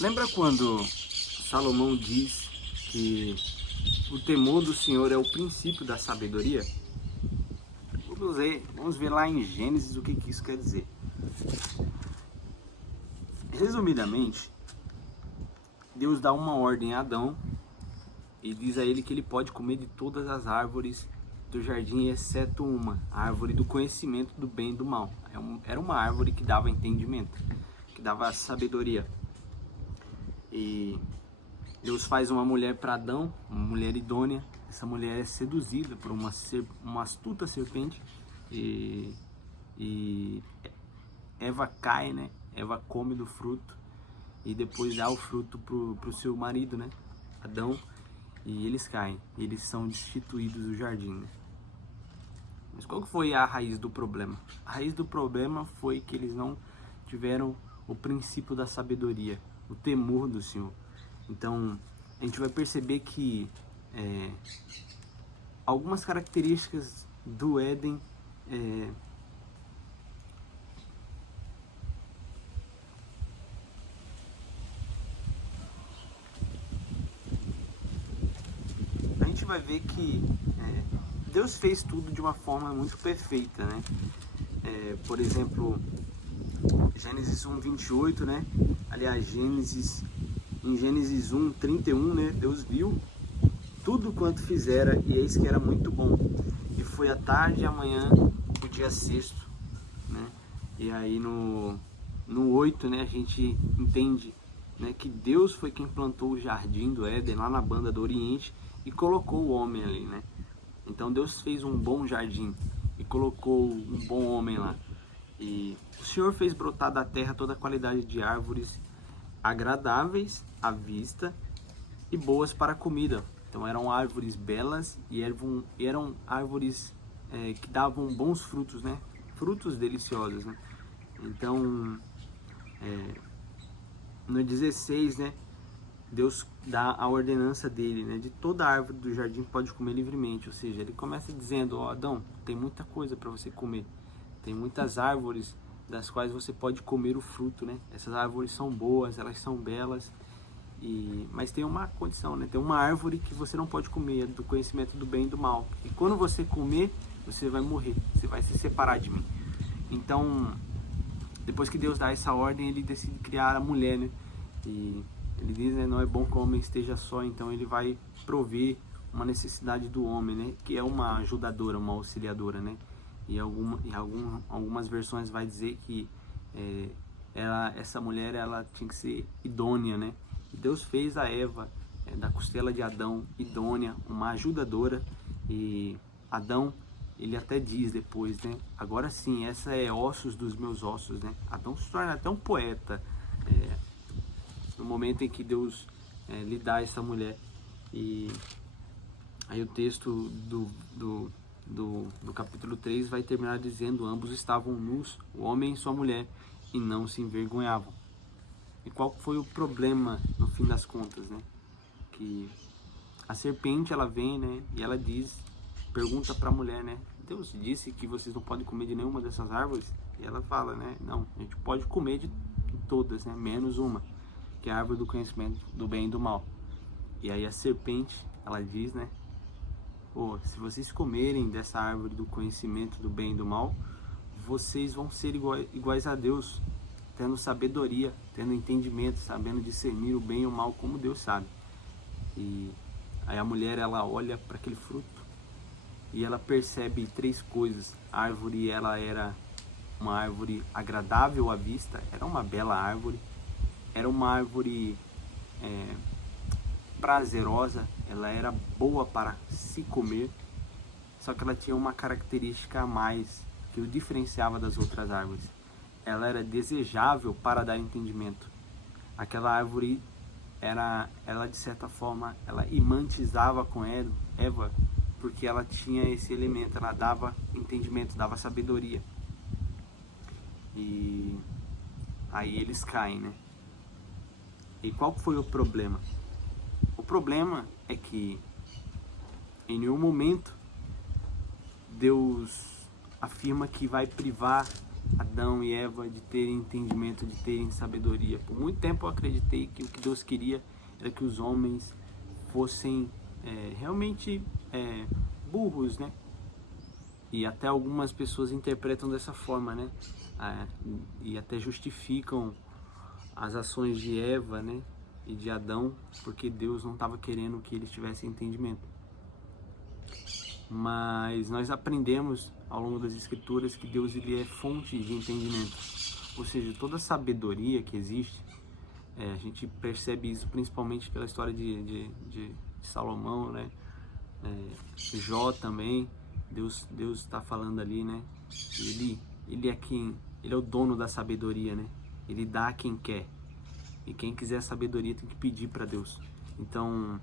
Lembra quando Salomão diz que o temor do Senhor é o princípio da sabedoria? Vamos ver lá em Gênesis o que isso quer dizer. Resumidamente, Deus dá uma ordem a Adão e diz a ele que ele pode comer de todas as árvores do jardim, exceto uma, a árvore do conhecimento do bem e do mal. Era uma árvore que dava entendimento, que dava sabedoria. E Deus faz uma mulher para Adão, uma mulher idônea. Essa mulher é seduzida por uma astuta serpente e Eva cai, né? Eva come do fruto e depois dá o fruto pro seu marido, né? Adão, e eles caem, eles são destituídos do jardim, né? Mas qual que foi a raiz do problema? A raiz do problema foi que eles não tiveram o princípio da sabedoria, o temor do Senhor. Então, a gente vai perceber que algumas características do Éden a gente vai ver que Deus fez tudo de uma forma muito perfeita, né? Por exemplo, Gênesis 1:28, né? Aliás, em Gênesis 1:31, né? Deus viu tudo quanto fizera e eis que era muito bom. E foi a tarde e a manhã, o dia sexto, né? E aí no 8, né, a gente entende, né, que Deus foi quem plantou o jardim do Éden lá na banda do Oriente e colocou o homem ali, né? Então Deus fez um bom jardim e colocou um bom homem lá. E o Senhor fez brotar da terra toda a qualidade de árvores agradáveis à vista e boas para a comida. Então eram árvores belas e eram árvores que davam bons frutos, né? Frutos deliciosos, né? Então, no 16, né? Deus dá a ordenança dele, né? De toda árvore do jardim pode comer livremente. Ou seja, ele começa dizendo: ó, Adão, tem muita coisa para você comer. Tem muitas árvores das quais você pode comer o fruto, né? Essas árvores são boas, elas são belas. Mas tem uma condição, né? Tem uma árvore que você não pode comer, do conhecimento do bem e do mal. E quando você comer, você vai morrer. Você vai se separar de mim. Então, depois que Deus dá essa ordem, ele decide criar a mulher, né? E ele diz, né, não é bom que o homem esteja só, então ele vai prover uma necessidade do homem, né? Que é uma ajudadora, uma auxiliadora, né? E algumas versões vai dizer que essa mulher ela tinha que ser idônea, né? E Deus fez a Eva da costela de Adão idônea, uma ajudadora. E Adão, ele até diz depois, né? Agora sim, essa é ossos dos meus ossos, né? Adão se torna até um poeta no momento em que Deus lhe dá essa mulher. E aí o texto do capítulo 3 vai terminar dizendo: ambos estavam nus, o homem e sua mulher, e não se envergonhavam. E qual foi o problema no fim das contas, né? Que a serpente, ela vem, né? E ela pergunta para a mulher, né? Deus disse que vocês não podem comer de nenhuma dessas árvores? E ela fala, né? Não, a gente pode comer de todas, né? Menos uma, que é a árvore do conhecimento do bem e do mal. E aí a serpente, ela diz, né? Se vocês comerem dessa árvore do conhecimento do bem e do mal, vocês vão ser iguais a Deus, tendo sabedoria, tendo entendimento, sabendo discernir o bem e o mal como Deus sabe. E aí a mulher, ela olha para aquele fruto e ela percebe três coisas. A árvore, ela era uma árvore agradável à vista, era uma bela árvore, era uma árvore prazerosa, ela era boa para se comer, só que ela tinha uma característica a mais que o diferenciava das outras árvores. Ela era desejável para dar entendimento. Aquela árvore ela de certa forma, ela imantizava com Eva, porque ela tinha esse elemento, ela dava entendimento, dava sabedoria. E aí eles caem, né? E qual foi o problema? O problema é que em nenhum momento Deus afirma que vai privar Adão e Eva de terem entendimento, de terem sabedoria. Por muito tempo eu acreditei que o que Deus queria era que os homens fossem realmente burros, né? E até algumas pessoas interpretam dessa forma, né? E até justificam as ações de Eva, né? E de Adão, porque Deus não estava querendo que eles tivessem entendimento. Mas nós aprendemos ao longo das Escrituras que Deus ele é fonte de entendimento. Ou seja, toda a sabedoria que existe, a gente percebe isso principalmente pela história de Salomão, né? Jó também, Deus está falando ali, né? Ele é o dono da sabedoria, né? Ele dá a quem quer. E quem quiser sabedoria tem que pedir para Deus. Então,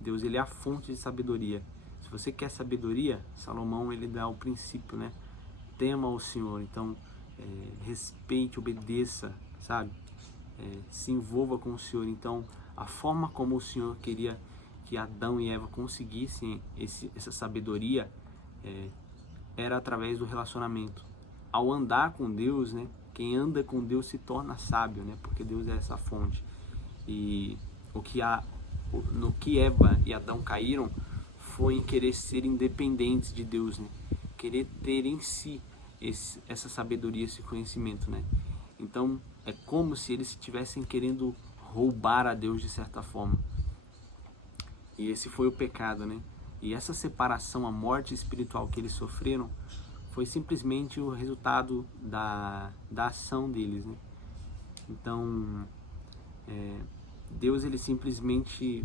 Deus ele é a fonte de sabedoria. Se você quer sabedoria, Salomão ele dá o princípio, né? Tema o Senhor. Então, respeite, obedeça, sabe? Se envolva com o Senhor. Então, a forma como o Senhor queria que Adão e Eva conseguissem essa sabedoria era através do relacionamento. Ao andar com Deus, né? Quem anda com Deus se torna sábio, né? Porque Deus é essa fonte. E no que Eva e Adão caíram foi em querer ser independentes de Deus, né? Querer ter em si essa sabedoria, esse conhecimento, né? Então é como se eles estivessem querendo roubar a Deus de certa forma. E esse foi o pecado, né? E essa separação, a morte espiritual que eles sofreram, foi simplesmente o resultado da ação deles, né? Então, Deus ele simplesmente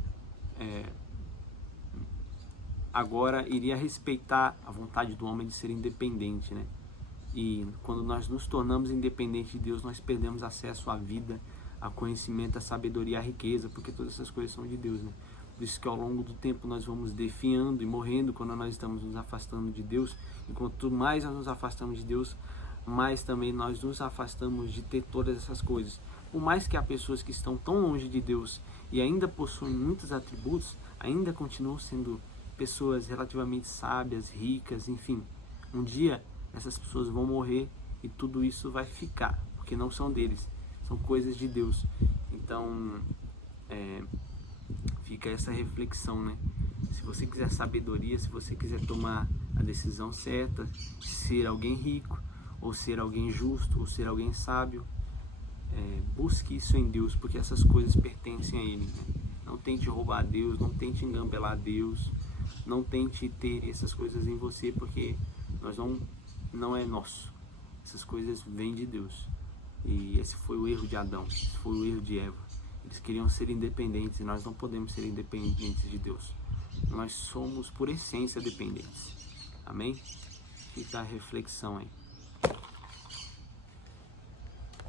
agora iria respeitar a vontade do homem de ser independente, né? E quando nós nos tornamos independentes de Deus, nós perdemos acesso à vida, a conhecimento, a sabedoria, a riqueza, porque todas essas coisas são de Deus, né? Por isso que ao longo do tempo nós vamos definhando e morrendo quando nós estamos nos afastando de Deus. E quanto mais nós nos afastamos de Deus, mais também nós nos afastamos de ter todas essas coisas. Por mais que há pessoas que estão tão longe de Deus e ainda possuem muitos atributos, ainda continuam sendo pessoas relativamente sábias, ricas, enfim. Um dia essas pessoas vão morrer e tudo isso vai ficar, porque não são deles, são coisas de Deus. Então, fica essa reflexão, né? Se você quiser sabedoria, se você quiser tomar a decisão certa, ser alguém rico, ou ser alguém justo, ou ser alguém sábio, busque isso em Deus, porque essas coisas pertencem a Ele, né? Não tente roubar a Deus, não tente engambelar a Deus, não tente ter essas coisas em você, porque não é nosso. Essas coisas vêm de Deus. E esse foi o erro de Adão, esse foi o erro de Eva. Eles queriam ser independentes e nós não podemos ser independentes de Deus. Nós somos, por essência, dependentes. Amém? Fica a reflexão aí.